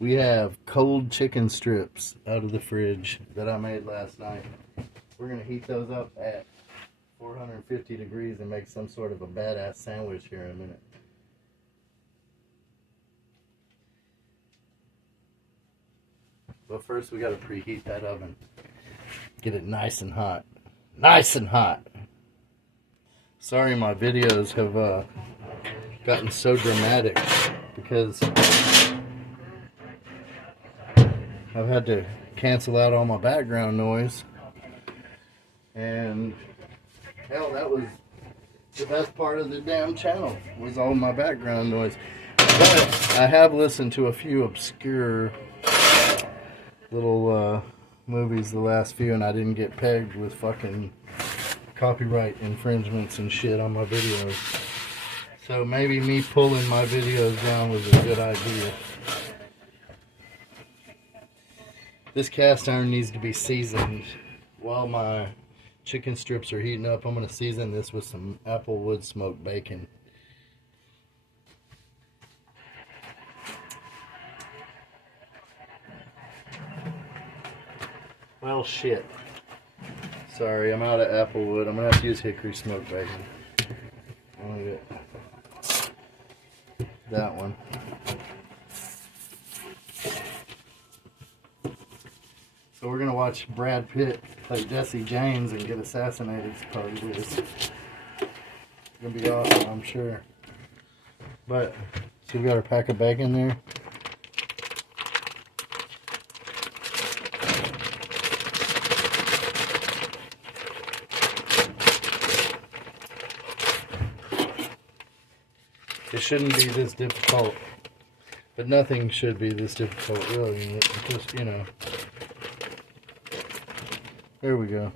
We have cold chicken strips out of the fridge that I made last night. We're going to heat those up at 450 degrees and make some sort of a badass sandwich here in a minute. But first we got to preheat that oven. Get it nice and hot. Nice and hot! Sorry my videos have gotten so dramatic because I've had to cancel out all my background noise. And hell, that was the best part of the damn channel, was all my background noise. But I have listened to a few obscure little movies the last few, and I didn't get pegged with fucking copyright infringements and shit on my videos. So maybe me pulling my videos down was a good idea. This cast iron needs to be seasoned. While my chicken strips are heating up, I'm going to season this with some applewood smoked bacon. Well, shit. Sorry, I'm out of applewood. I'm going to have to use hickory smoked bacon. I'm going to get that one. So we're going to watch Brad Pitt play Jesse James and get assassinated. It's probably this. It's going to be awesome, I'm sure. But, so we got our pack of bacon there. It shouldn't be this difficult, but nothing should be this difficult, really. Just, you know. There we go.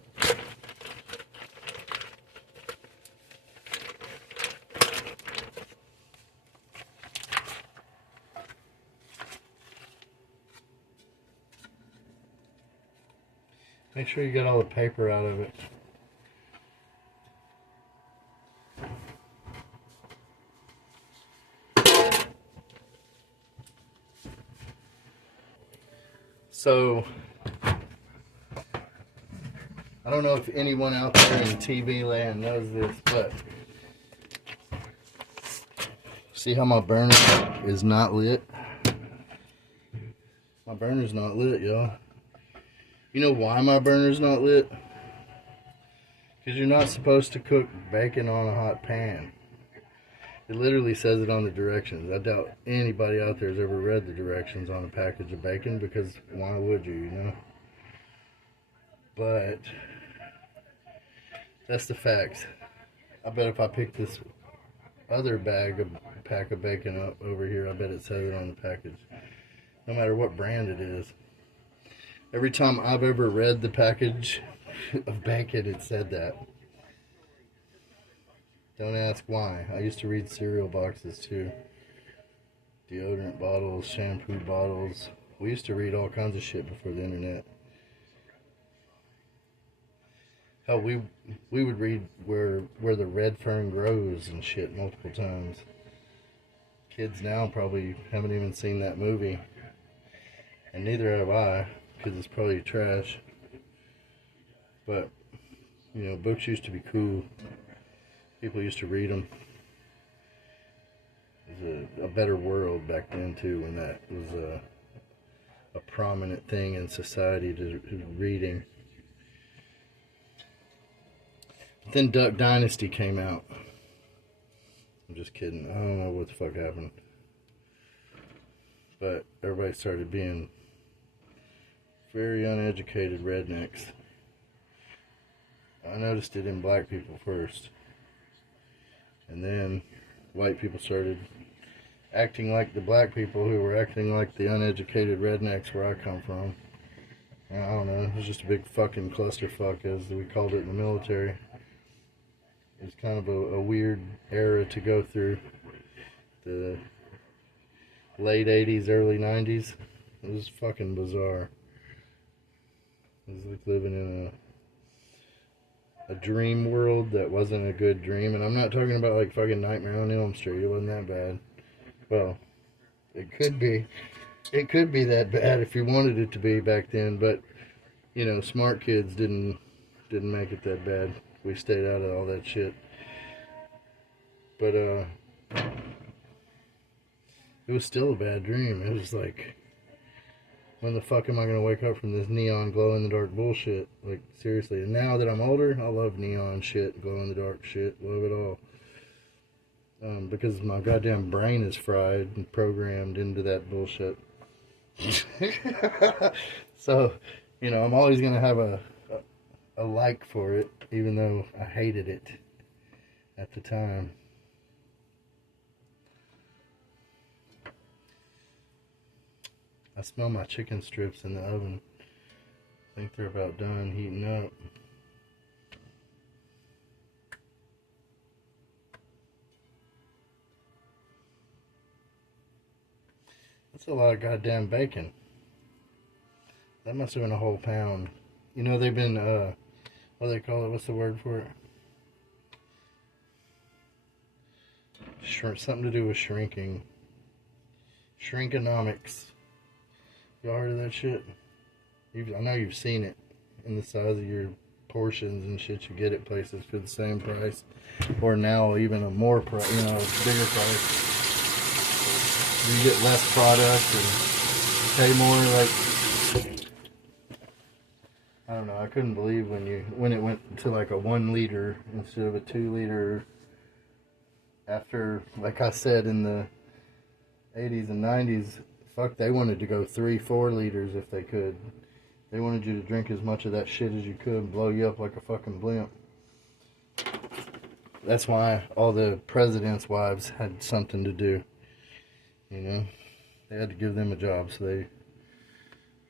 Make sure you get all the paper out of it. So, I don't know if anyone out there in TV land knows this, but see how my burner is not lit? My burner's not lit, y'all. You know why my burner's not lit? Because you're not supposed to cook bacon on a hot pan. It literally says it on the directions. I doubt anybody out there has ever read the directions on a package of bacon, because why would you, you know? But that's the facts. I bet if I pick this other pack of bacon up over here, I bet it says it on the package. No matter what brand it is. Every time I've ever read the package of bacon, it said that. Don't ask why. I used to read cereal boxes too. Deodorant bottles, shampoo bottles. We used to read all kinds of shit before the internet. Hell, we would read where the red fern grows and shit multiple times. Kids now probably haven't even seen that movie. And neither have I, because it's probably trash. But, you know, books used to be cool. People used to read them. It was a better world back then too, when that was a prominent thing in society, to reading. But then Duck Dynasty came out. I'm just kidding. I don't know what the fuck happened. But everybody started being very uneducated rednecks. I noticed it in black people first. And then white people started acting like the black people who were acting like the uneducated rednecks where I come from. I don't know, it was just a big fucking clusterfuck, as we called it in the military. It was kind of a weird era to go through. The late 80s, early 90s. It was fucking bizarre. It was like living in a dream world that wasn't a good dream. And I'm not talking about like fucking Nightmare on Elm Street. It wasn't that bad. Well, it could be. It could be that bad if you wanted it to be back then, but you know, smart kids didn't make it that bad. We stayed out of all that shit. But it was still a bad dream. It was like, when the fuck am I gonna wake up from this neon glow in the dark bullshit? Like, seriously. And now that I'm older, I love neon shit, glow in the dark shit, love it all. Because my goddamn brain is fried and programmed into that bullshit. So, you know, I'm always gonna have a like for it, even though I hated it at the time. I smell my chicken strips in the oven. I think they're about done heating up. That's a lot of goddamn bacon. That must have been a whole pound. You know, they've been, what do they call it? What's the word for it? Something to do with shrinking. Shrinkonomics. Y'all heard of that shit? I know you've seen it in the size of your portions and shit you get at places for the same price. Or now even a more price, you know, bigger price. You get less product and pay more. Like, I don't know, I couldn't believe when it went to like a 1 liter instead of a 2 liter. After, like I said, in the 80s and 90s, fuck, they wanted to go 3-4 liters if they could. They wanted you to drink as much of that shit as you could and blow you up like a fucking blimp. That's why all the presidents' wives had something to do. You know, they had to give them a job, so they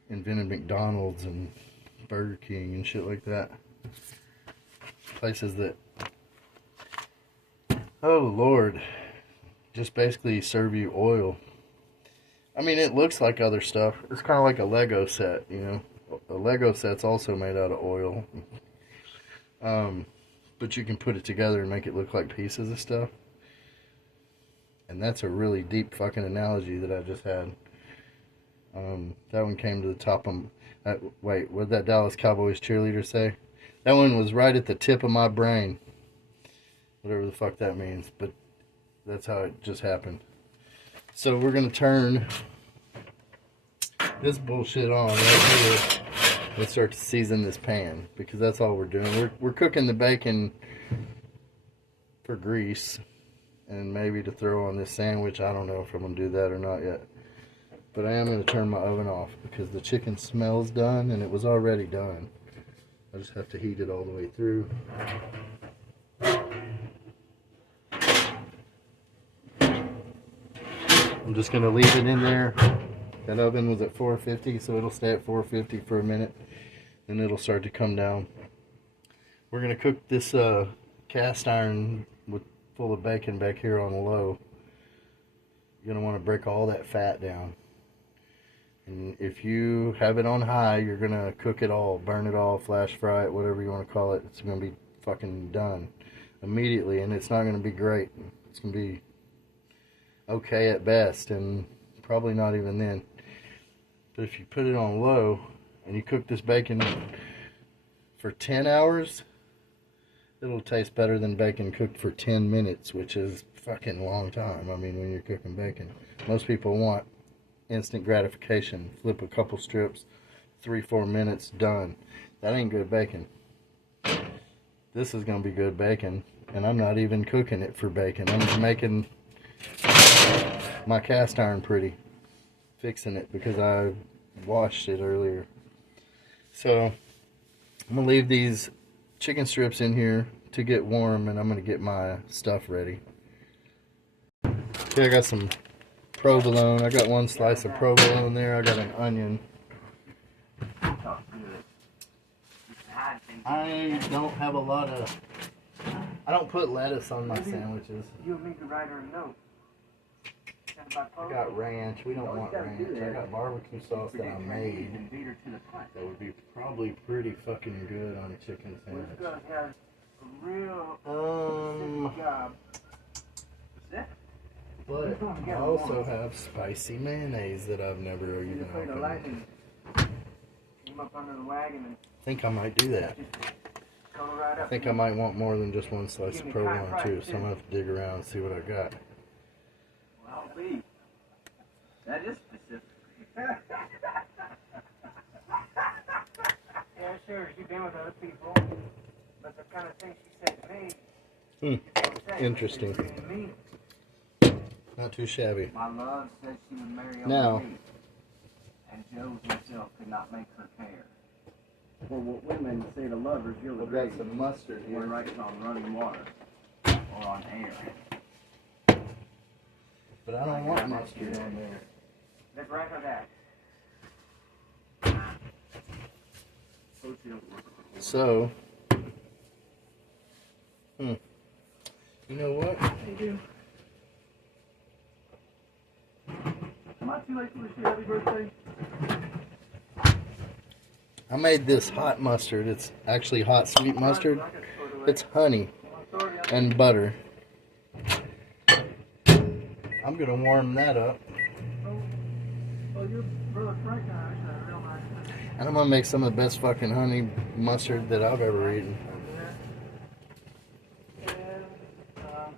invented McDonald's and Burger King and shit like that. Places that, oh Lord, just basically serve you oil. I mean, it looks like other stuff. It's kind of like a Lego set, you know. A Lego set's also made out of oil. But you can put it together and make it look like pieces of stuff. And that's a really deep fucking analogy that I just had. That one came to the top of... wait, what did that Dallas Cowboys cheerleader say? That one was right at the tip of my brain. Whatever the fuck that means. But that's how it just happened. So we're going to turn this bullshit on right here and start to season this pan. Because that's all we're doing. We're cooking the bacon for grease. And maybe to throw on this sandwich. I don't know if I'm going to do that or not yet. But I am going to turn my oven off because the chicken smells done and it was already done. I just have to heat it all the way through. I'm just going to leave it in there. That oven was at 450, so it'll stay at 450 for a minute. Then it'll start to come down. We're going to cook this cast iron full of bacon back here on low. You're going to want to break all that fat down. And if you have it on high, you're going to cook it all, burn it all, flash fry it, whatever you want to call it. It's going to be fucking done immediately, and it's not going to be great. It's going to be okay at best, and probably not even then. But if you put it on low, and you cook this bacon for 10 hours, it'll taste better than bacon cooked for 10 minutes, which is fucking long time. I mean, when you're cooking bacon. Most people want instant gratification. Flip a couple strips, 3-4 minutes, done. That ain't good bacon. This is going to be good bacon, and I'm not even cooking it for bacon. I'm just making my cast iron pretty. Fixing it because I washed it earlier. So, I'm going to leave these chicken strips in here to get warm, and I'm going to get my stuff ready. Okay, I got some provolone. I got one slice of provolone there. I got an onion. I don't have a lot of... I don't put lettuce on my sandwiches. You want me to write her a note? I got ranch. We don't want ranch. I got barbecue sauce that I made. That would be probably pretty fucking good on a chicken sandwich. But I also have spicy mayonnaise that I've never even opened. I think I might do that. I think I might want more than just one slice of provolone too, so I'm gonna have to dig around and see what I got. Well, that is specific. Yeah, sure, she's been with other people, but the kind of thing she said to me. Interesting. Not too shabby. My love says she would marry now, me, and Joe himself could not make her care. For what women say to lovers, you'll agree. We've got some mustard here. One writes on running water or on air. But I don't want mustard on there. Let's write her that. So, you know what? Hey, dude. Am I too late to wish you happy birthday? I made this hot mustard. It's actually hot sweet mustard. It's honey and butter. I'm gonna warm that up. And I'm gonna make some of the best fucking honey mustard that I've ever eaten.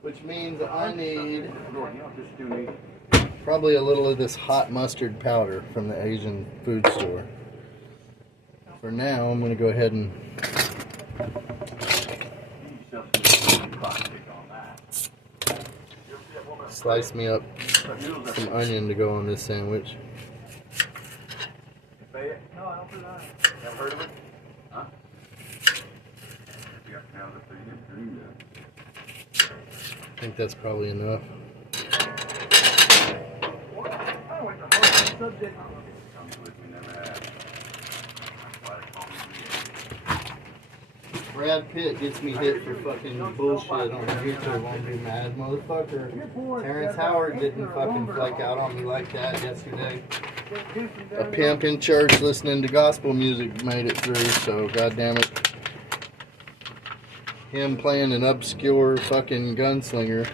Which means I need probably a little of this hot mustard powder from the Asian food store. For now, I'm going to go ahead and slice me up some onion to go on this sandwich. No, I don't put it on. Never heard of it? Huh? I think that's probably enough. Brad Pitt gets me hit for fucking bullshit on YouTube. Won't be mad, motherfucker. Terrence Howard didn't fucking flake out on me like that yesterday. A pimp in church listening to gospel music made it through, so goddamn it. Him playing an obscure fucking gunslinger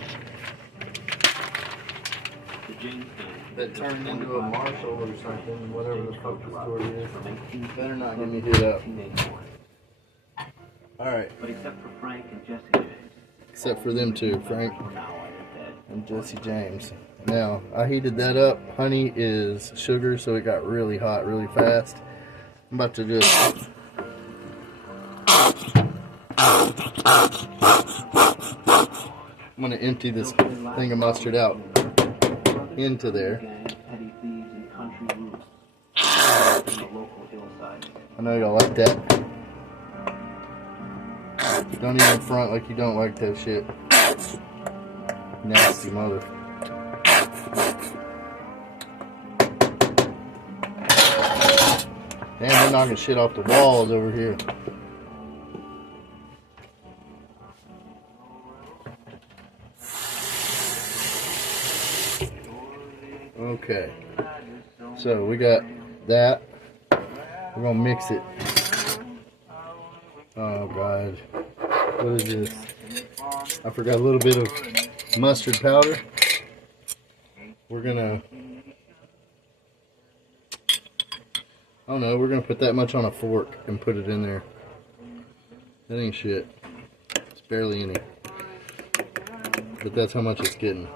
that turned into a marshal or something, whatever the fuck the story is. Better not get me hit up. Alright. But except for Frank and Jesse James. Except for them two, Frank and Jesse James. Now, I heated that up. Honey is sugar, so it got really hot really fast. I'm about to just... I'm going to empty this thing of mustard out into there. I know y'all like that. Don't even front like you don't like that shit. Nasty mother. Damn, they're knocking shit off the walls over here. Okay. So we got that. We're gonna mix it. Oh God. What is this? I forgot a little bit of mustard powder. We're gonna... Oh no, we're gonna put that much on a fork and put it in there. That ain't shit. It's barely any. But that's how much it's getting.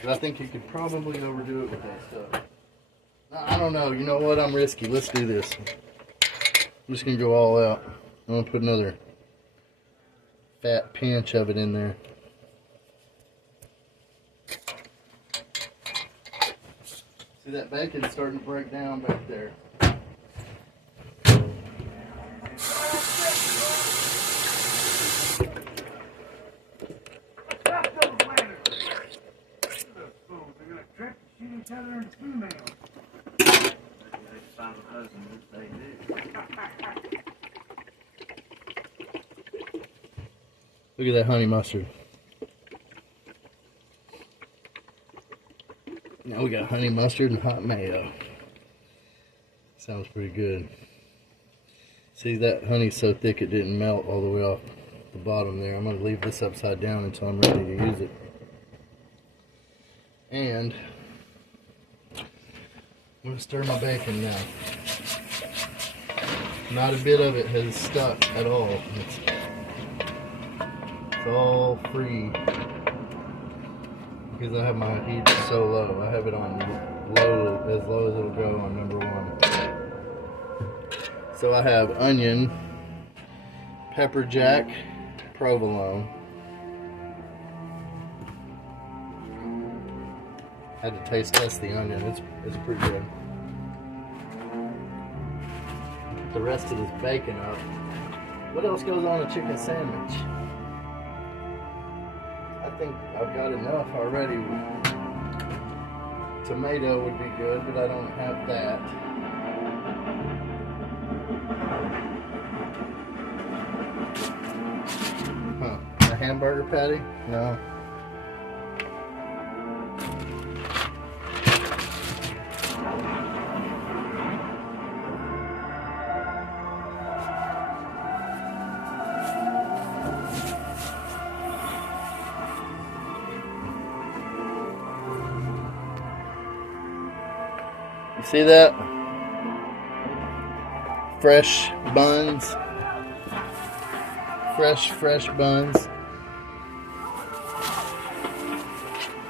But I think you could probably overdo it with that stuff. I don't know. You know what? I'm risky. Let's do this. I'm just gonna go all out. I'm gonna put another fat pinch of it in there. See that bacon's starting to break down back there. Look at that honey mustard. Now we got honey mustard and hot mayo. Sounds pretty good. See, that honey's so thick it didn't melt all the way off the bottom there. I'm going to leave this upside down until I'm ready to use it. And I'm going to stir my bacon now. Not a bit of it has stuck at all. It's all free because I have my heat so low. I have it on low, as low as it'll go on number 1. So I have onion, pepper jack, provolone. Had to taste test the onion. It's pretty good. Put the rest of this bacon up. What else goes on a chicken sandwich? I think I've got enough already. Tomato would be good, but I don't have that. Huh. A hamburger patty? No. You see that? Fresh buns. Fresh buns.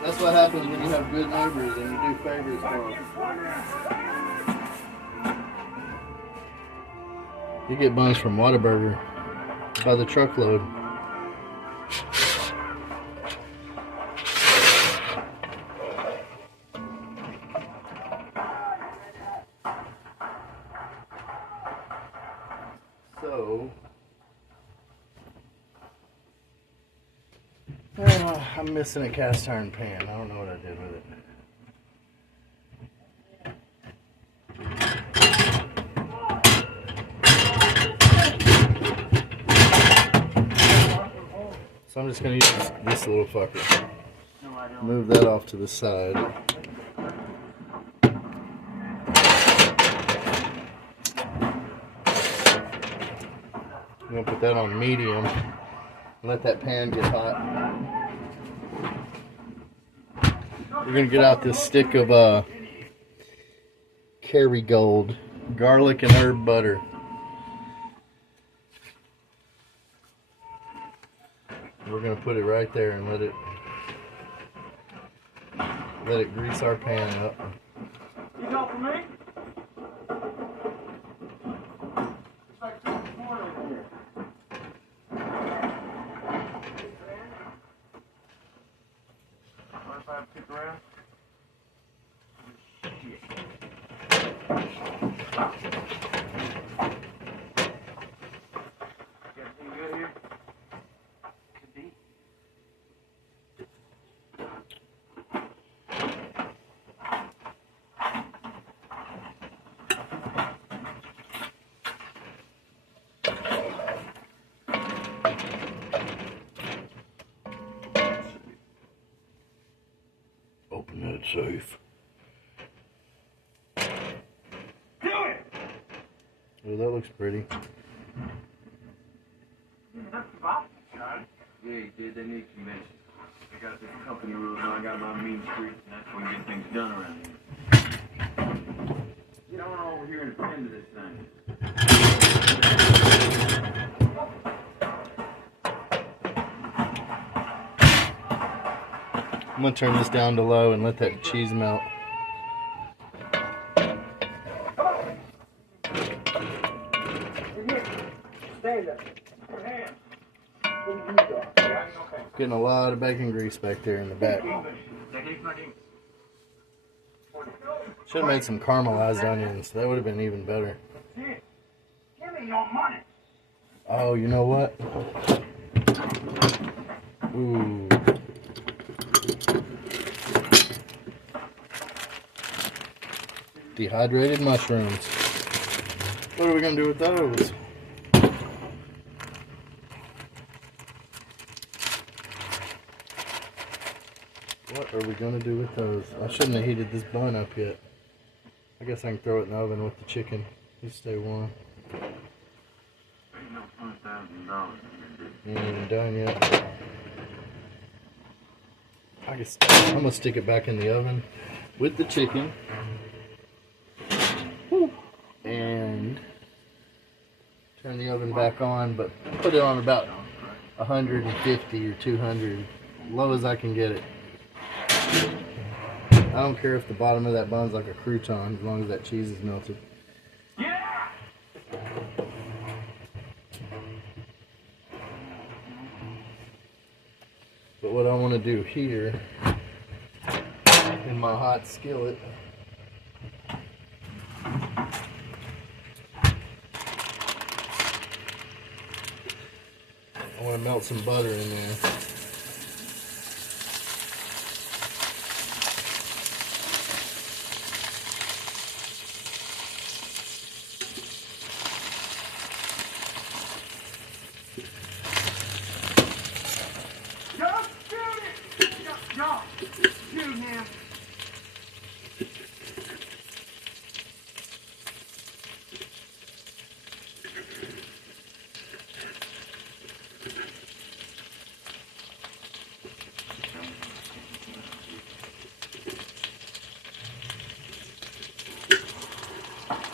That's what happens when you have good neighbors and you do favors for them. You get buns from Whataburger by the truckload. So, I'm missing a cast iron pan. I don't know what I did with it. So I'm just going to use this little fucker. Move that off to the side. I'm going to put that on medium and let that pan get hot. We're going to get out this stick of Kerrygold garlic and herb butter. We're going to put it right there and let it grease our pan up. You go for me? It's like 2 in the morning over here. Mind if I pick around? Everything good here? Could be. Open that safe. Do it! Oh, that looks pretty. That's the boss, John. Yeah, he did. They need convention. They got this company rules, and I got my mean street, and that's when we get things done around here. Get on over here and attend to this thing. I'm going to turn this down to low and let that cheese melt. Stand up. Your hands. Getting a lot of bacon grease back there in the back. Should have made some caramelized onions. That would have been even better. Give me your money. Oh, you know what? Ooh. Dehydrated mushrooms. What are we going to do with those? What are we going to do with those? I shouldn't have heated this bun up yet. I guess I can throw it in the oven with the chicken. Just stay warm. Ain't no $1,000. Ain't even done yet. I I'm gonna stick it back in the oven with the chicken. And turn the oven back on, but put it on about 150 or 200, low as I can get it. I don't care if the bottom of that bun's like a crouton, as long as that cheese is melted. But what I want to do here in my hot skillet, I want to melt some butter in there.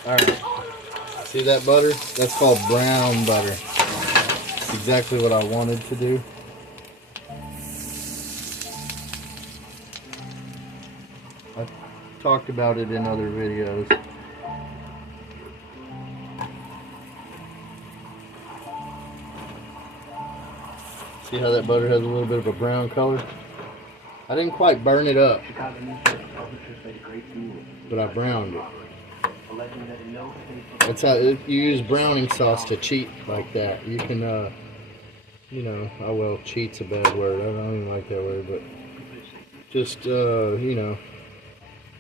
Alright, see that butter? That's called brown butter. It's exactly what I wanted to do. I've talked about it in other videos. See how that butter has a little bit of a brown color? I didn't quite burn it up, but I browned it. That's how you use browning sauce to cheat like that. You can, you know, oh well, cheat's a bad word. I don't even like that word, but just, you know,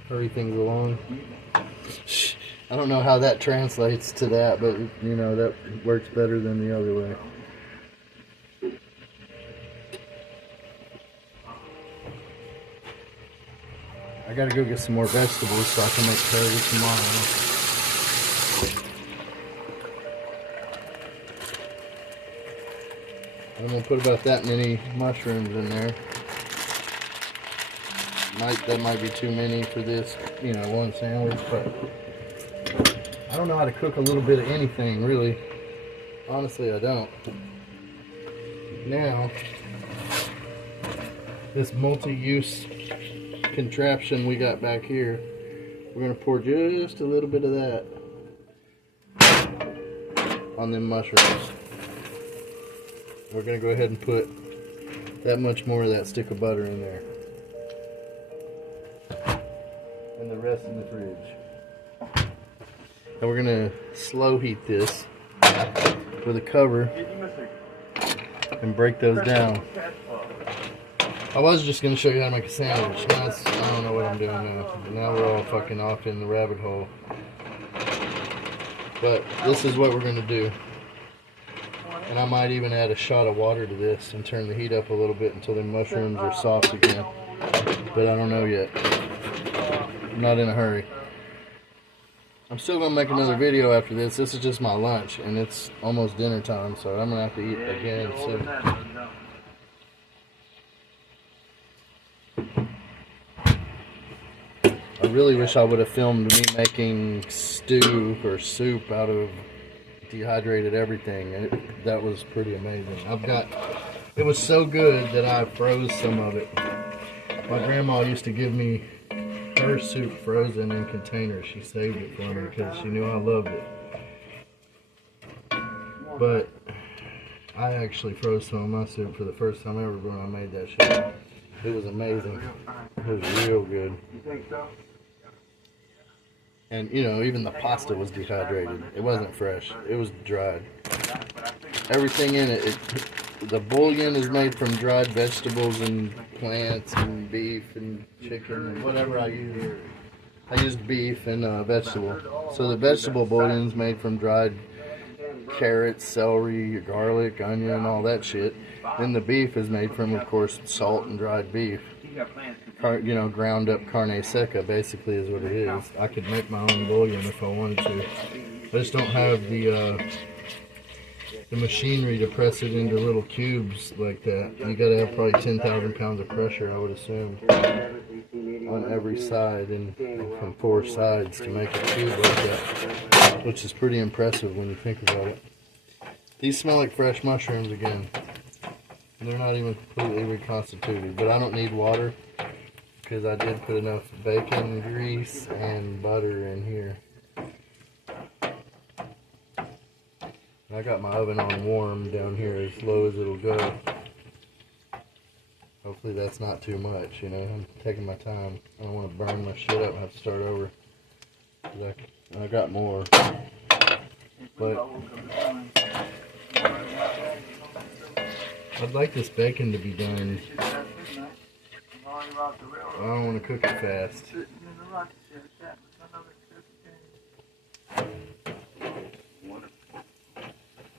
hurry things along. I don't know how that translates to that, but you know, that works better than the other way. I gotta go get some more vegetables so I can make curry tomorrow. I'm gonna put about that many mushrooms in there. That might be too many for this, you know, one sandwich, but I don't know how to cook a little bit of anything, really. Honestly, I don't. Now, this multi-use contraption we got back here, we're gonna pour just a little bit of that on them mushrooms. We're gonna go ahead and put that much more of that stick of butter in there, and the rest in the fridge. And we're gonna slow heat this with a cover and break those down. I was just going to show you how to make a sandwich. Now I don't know what I'm doing now. Now we're all fucking off in the rabbit hole. But this is what we're going to do. And I might even add a shot of water to this and turn the heat up a little bit until the mushrooms are soft again. But I don't know yet. I'm not in a hurry. I'm still going to make another video after this. This is just my lunch, and it's almost dinner time, so I'm going to have to eat again soon. I really wish I would have filmed me making stew or soup out of dehydrated everything. That was pretty amazing. It was so good that I froze some of it. My grandma used to give me her soup frozen in containers. She saved it for me because she knew I loved it. But I actually froze some of my soup for the first time ever when I made that shit. It was amazing. It was real good. You think so? And you know, even the pasta was dehydrated. It wasn't fresh. It was dried. Everything in it, the bouillon is made from dried vegetables and plants and beef and chicken and whatever I use. I used beef and vegetable. So the vegetable bouillon is made from dried carrots, celery, garlic, onion, all that shit. Then the beef is made from, of course, salt and dried beef. You know, ground up carne seca basically is what it is. I could make my own bouillon if I wanted to. I just don't have the the machinery to press it into little cubes like that. You gotta have probably 10,000 pounds of pressure, I would assume, on every side and from 4 sides to make a cube like that, which is pretty impressive when you think about it. These smell like fresh mushrooms again. They're not even completely reconstituted, but I don't need water because I did put enough bacon, grease, and butter in here. I got my oven on warm down here as low as it'll go. Hopefully that's not too much, you know. I'm taking my time. I don't want to burn my shit up and have to start over. I got more. But I'd like this bacon to be done. I don't want to cook it fast.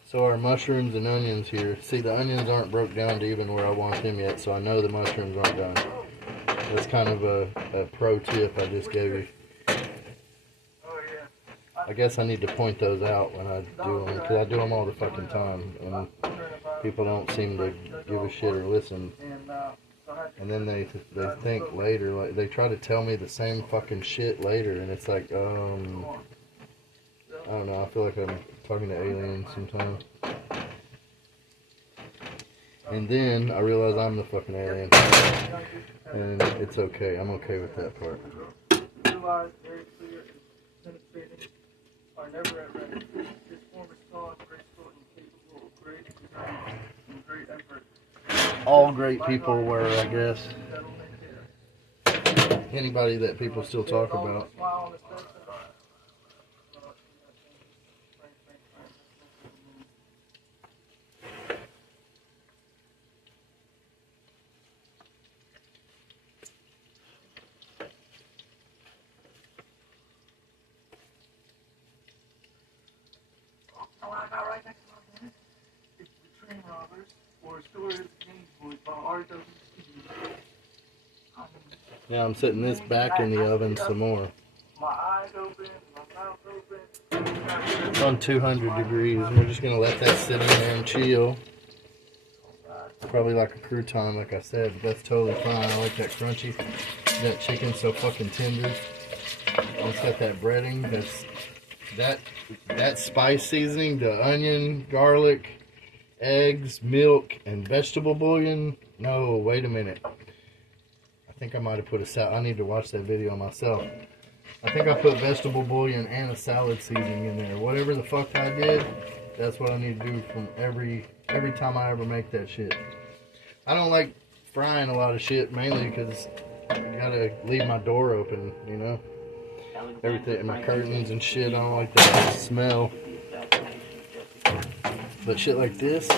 So our mushrooms and onions here. See, the onions aren't broke down to even where I want them yet, so I know the mushrooms aren't done. That's kind of a pro tip I just gave you. I guess I need to point those out when I do them, because I do them all the fucking time, and people don't seem to give a shit or listen. And then they think later, like they try to tell me the same fucking shit later, and it's like, I don't know, I feel like I'm talking to aliens sometimes. And then I realize I'm the fucking alien. And it's okay. I'm okay with that part. All great people were, I guess. Anybody that people still talk about. Now I'm setting this back in the oven some more. It's on 200 degrees. We're just going to let that sit in there and chill. Probably like a crouton, like I said, but that's totally fine. I like that crunchy. That chicken's so fucking tender. It's got that breading. That spice seasoning, the onion, garlic, eggs, milk, and vegetable bouillon. No, wait a minute. I think I might have put a salad. I need to watch that video myself. I think I put vegetable bouillon and a salad seasoning in there. Whatever the fuck I did, that's what I need to do from every time I ever make that shit. I don't like frying a lot of shit, mainly because I gotta leave my door open, you know? Everything, my curtains and shit, I don't like that smell. But shit like this,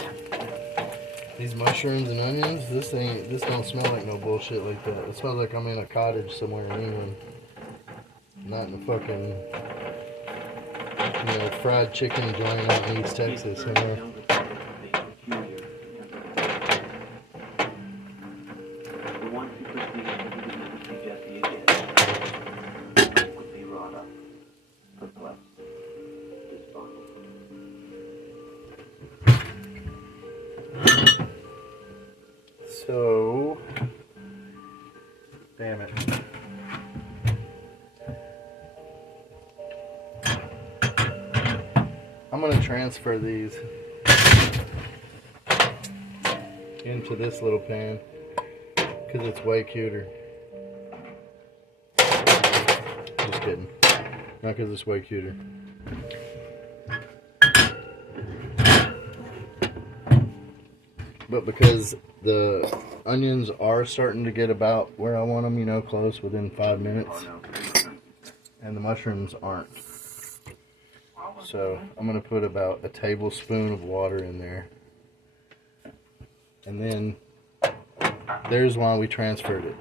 these mushrooms and onions, this don't smell like no bullshit like that. It smells like I'm in a cottage somewhere in England. Not in a fucking, you know, fried chicken joint out in East Texas, you know. So, damn it. I'm going to transfer these into this little pan because it's way cuter. Just kidding. Not because it's way cuter. But because the onions are starting to get about where I want them, you know, close within 5 minutes. And the mushrooms aren't. So I'm going to put about a tablespoon of water in there. And then there's why we transferred it.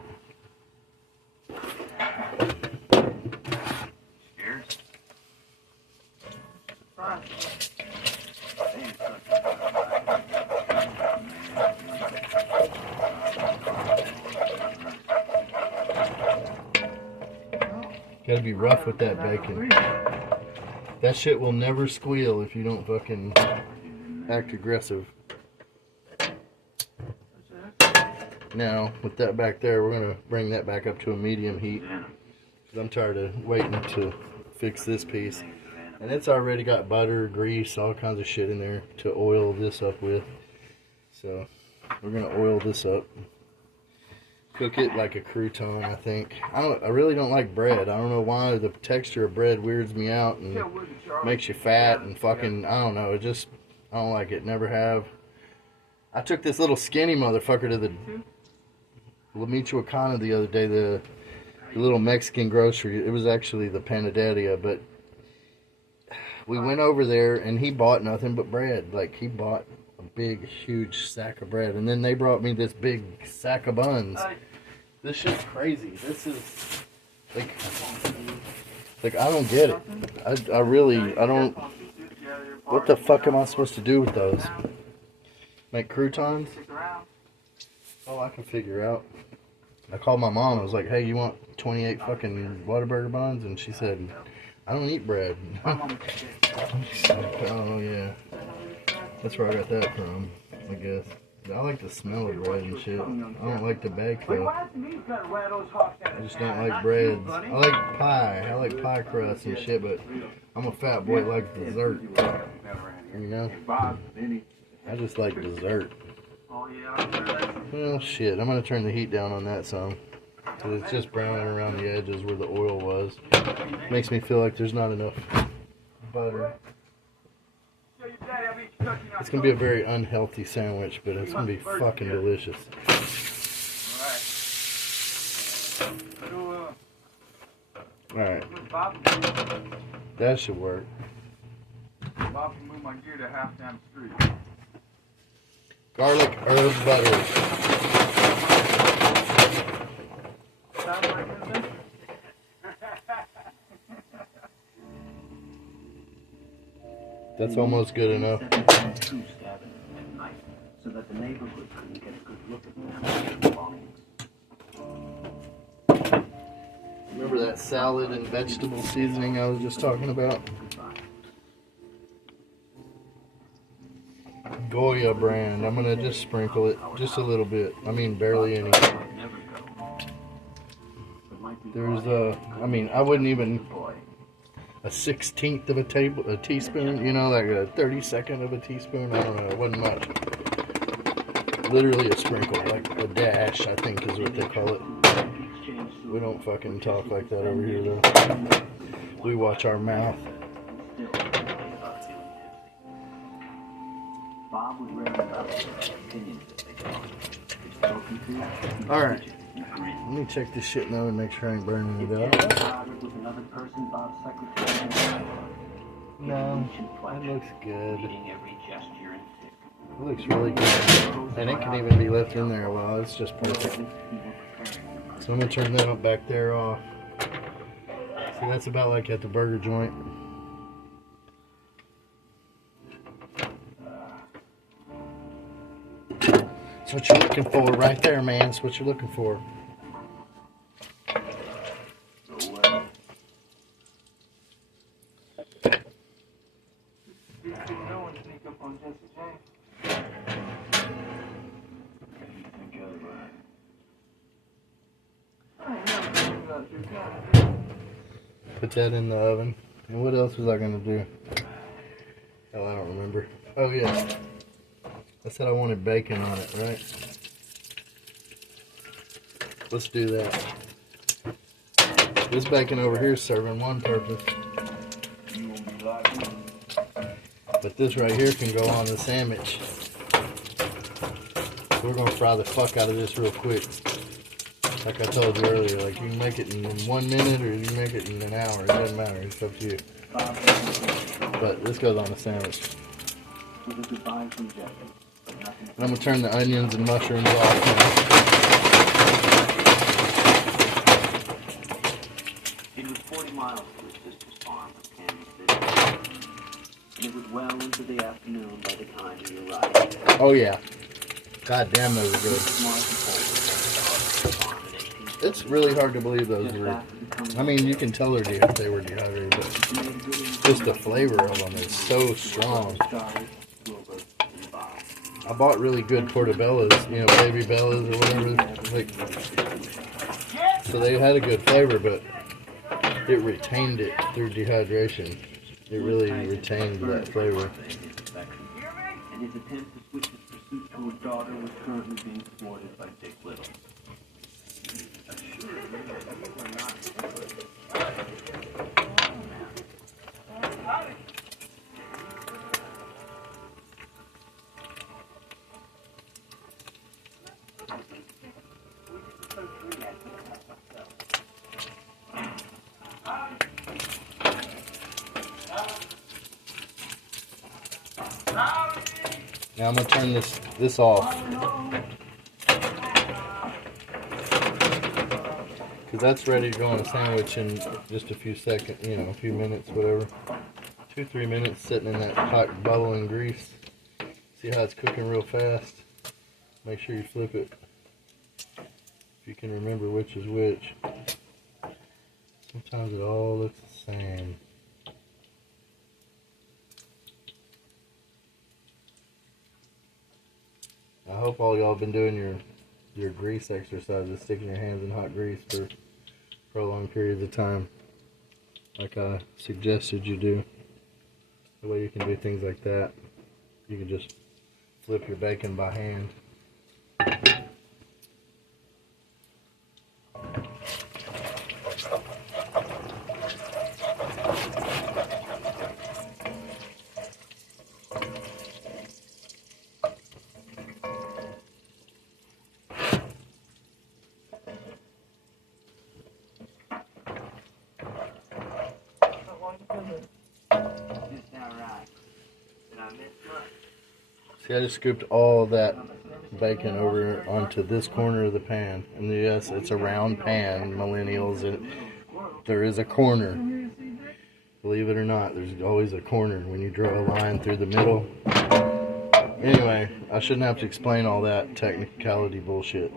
Gotta be rough with that bacon. That shit will never squeal if you don't fucking act aggressive. Now, with that back there, we're going to bring that back up to a medium heat. Because I'm tired of waiting to fix this piece. And it's already got butter, grease, all kinds of shit in there to oil this up with. So, we're going to oil this up. Cook it like a crouton, I think. I really don't like bread. I don't know why the texture of bread weirds me out and makes you fat and fucking, I don't know. I don't like it. Never have. I took this little skinny motherfucker to the La Michoacana the other day, the little Mexican grocery. It was actually the Panaderia, but we went over there and he bought nothing but bread. Like, he bought a big, huge sack of bread, and then they brought me this big sack of buns. This shit's crazy. This is like I don't get it. I don't. What the fuck am I supposed to do with those? Make croutons? Oh, I can figure out. I called my mom. I was like, hey, you want 28 fucking Whataburger buns? And she said, I don't eat bread. Oh, yeah. That's where I got that from, I guess. I like the smell of bread and shit. I don't like the bake though. I just don't like breads. I like pie. I like pie crust and shit, but I'm a fat boy that likes dessert. You know? I just like dessert. Well, shit. I'm going to turn the heat down on that some. Because it's just browning around the edges where the oil was. Makes me feel like there's not enough butter. It's going to be a very unhealthy sandwich, but it's going to be fucking delicious. Alright. That should work. Bob can move my gear to half down the street. Garlic herb butter. That's almost good enough. So that the neighborhood couldn't get a good look at them. Remember that salad and vegetable seasoning I was just talking about? Goya brand. I'm gonna just sprinkle it just a little bit. I mean, barely any. There's I mean, I wouldn't even a 1/16 of a teaspoon, you know, like a 32nd of a teaspoon. I don't know, it wasn't much. Literally a sprinkle, like a dash, I think is what they call it. We don't fucking talk like that over here, though. We watch our mouth. Alright. Let me check this shit now and make sure I ain't burning it up. No, that looks good. It looks really good. And it can even be left in there a while. It's just perfect. So I'm going to turn that up back there off. See, that's about like at the burger joint. That's what you're looking for right there, man. That's what you're looking for. Put that in the oven. And what else was I going to do? Hell, I don't remember. Oh, yeah. I said I wanted bacon on it, right? Let's do that. This bacon over here is serving one purpose. But this right here can go on the sandwich. So we're going to fry the fuck out of this real quick. Like I told you earlier, like you can make it in 1 minute or you can make it in an hour. It doesn't matter. It's up to you. But this goes on the sandwich. And I'm going to turn the onions and mushrooms off now. It was 40 miles to his sister's farm in Kansas City. And it was well into the afternoon by the time he arrived. Oh yeah. God damn, those are good. It's really hard to believe those are... I mean, you can tell they were dehydrated, but just the flavor of them is so strong. I bought really good portobellos, you know, baby bellas or whatever. Like, so they had a good flavor, but it retained it through dehydration. It really retained that flavor. And his attempt to switch his pursuit to his daughter was currently being thwarted by Dick Little. Now I'm gonna turn this off, because that's ready to go on a sandwich in just a few seconds, you know, a few minutes, whatever. 2-3 minutes sitting in that hot bubbling grease. See how it's cooking real fast? Make sure you flip it, if you can remember which is which. Sometimes it all looks the same. I hope all y'all been doing your grease exercises, sticking your hands in hot grease for prolonged periods of time, like I suggested you do. The way you can do things like that, you can just flip your bacon by hand. See, I just scooped all that bacon over onto this corner of the pan. And yes, it's a round pan, millennials, and there is a corner. Believe it or not, there's always a corner when you draw a line through the middle. Anyway, I shouldn't have to explain all that technicality bullshit.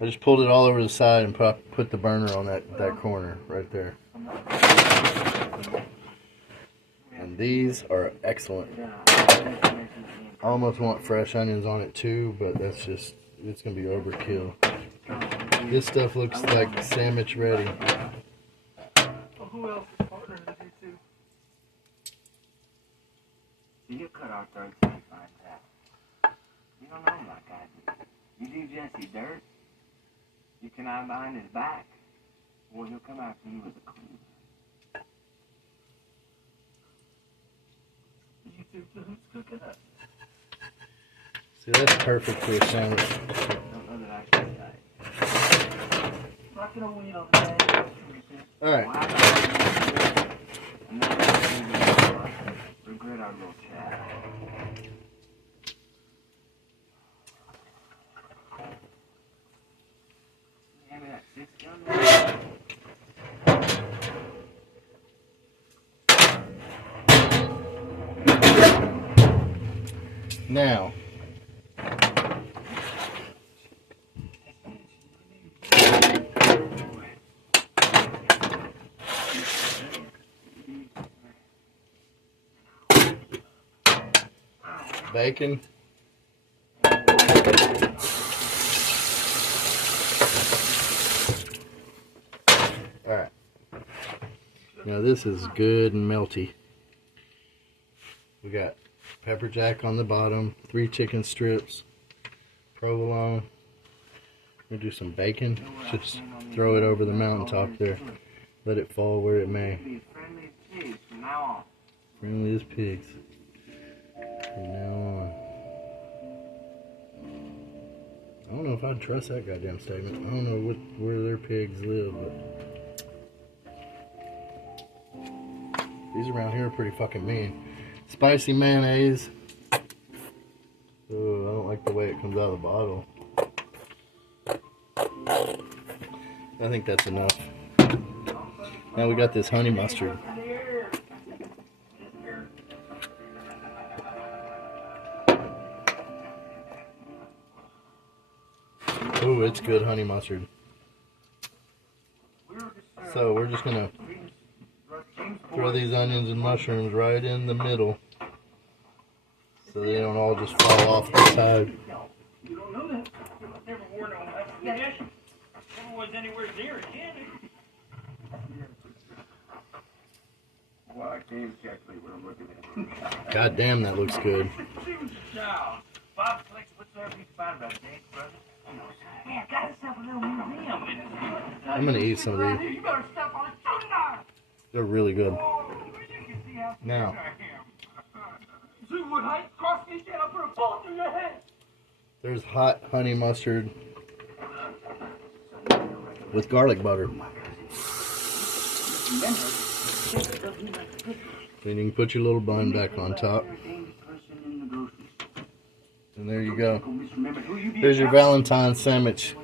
I just pulled it all over the side and put the burner on that corner right there. And these are excellent. I almost want fresh onions on it too, but that's just, it's going to be overkill. This stuff looks like sandwich ready. Well, who else is partnering with you two? You cut our throats and find that. You don't know him like I do. You do Jesse dirt, you can hide behind his back, or he'll come after you with a clue. You two, who's cooking up? See, that's perfect for a sandwich. Don't know that I can say. Rocking a wheel, man. Alright. And then regret our little chat. Hand me that 6-gun. Now, bacon. Alright. Now this is good and melty. We got pepper jack on the bottom, 3 chicken strips, provolone. We'll do some bacon. Just throw it over the mountaintop there. Let it fall where it may. Be friendly as pigs from now on. Friendly as pigs. From now on. I don't know if I'd trust that goddamn statement. I don't know where their pigs live, but these around here are pretty fucking mean. Spicy mayonnaise. Oh, I don't like the way it comes out of the bottle. I think that's enough. Now we got this honey mustard. Ooh, it's good honey mustard. So we're just gonna throw these onions and mushrooms right in the middle. so they don't all just fall off the side. You don't know that. Never wore no mustache. Never was anywhere near it, can it? Well, I can't calculate what I'm looking at. God damn, that looks good. Now, Bob collects whatsoever you can find about Jake's brother. Man, got yourself a little museum. I'm gonna eat some of these. You better step on it tonight. They're really good. You can see how Now, I am. Zuwood Heights, cross me down, I'll put a bullet through your head. there's hot honey mustard with garlic butter. Then you can put your little bun back on top. And there you go. Here's your Valentine's sandwich.